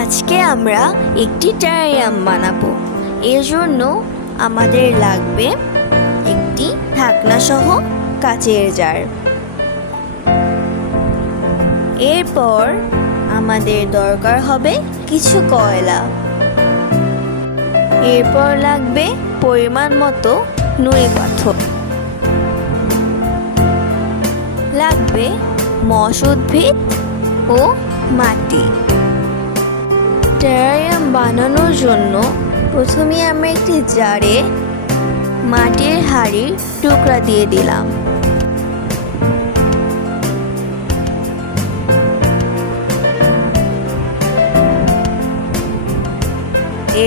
আজকে আমরা একটি টেরারিয়াম বানাবো। এর জন্য আমাদের লাগবে একটি ঢাকনা সহ কাচের জার। এরপর আমাদের দরকার হবে কিছু কয়লা। এরপর লাগবে পরিমাণ মতো নুড়ি পাথর, লাগবে মস উদ্ভিদ ও মাটি। টেরারিয়াম বানানোর জন্য প্রথমে আমরা একটি জারে মাটির হাঁড়ির টুকরা দিয়ে দিলাম।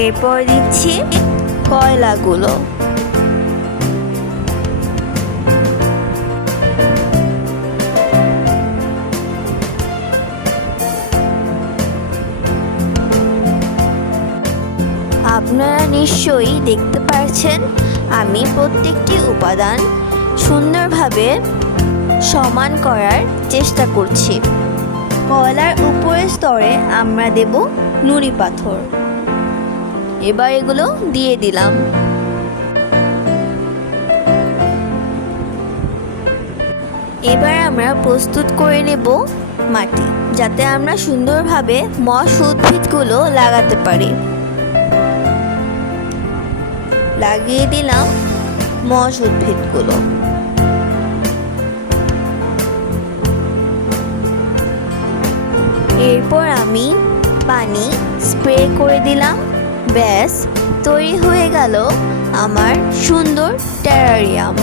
এরপর দিচ্ছি কয়লাগুলো। আপনারা নিশ্চয়ই দেখতে পাচ্ছেন আমি প্রত্যেকটি উপাদান সুন্দরভাবে সমান করার চেষ্টা করছি। কয়লার উপরের স্তরে আমরা দেব নুড়ি পাথর। এবার এগুলো দিয়ে দিলাম। এবার আমরা প্রস্তুত করে নেব মাটি, যাতে আমরা সুন্দরভাবে মস উদ্ভিদগুলো লাগাতে পারি। লাগিয়ে দিলাম মস উদ্ভিদগুলো। এরপর আমি পানি স্প্রে করে দিলাম। ব্যাস, তৈরি হয়ে গেল আমার সুন্দর টেরারিয়াম।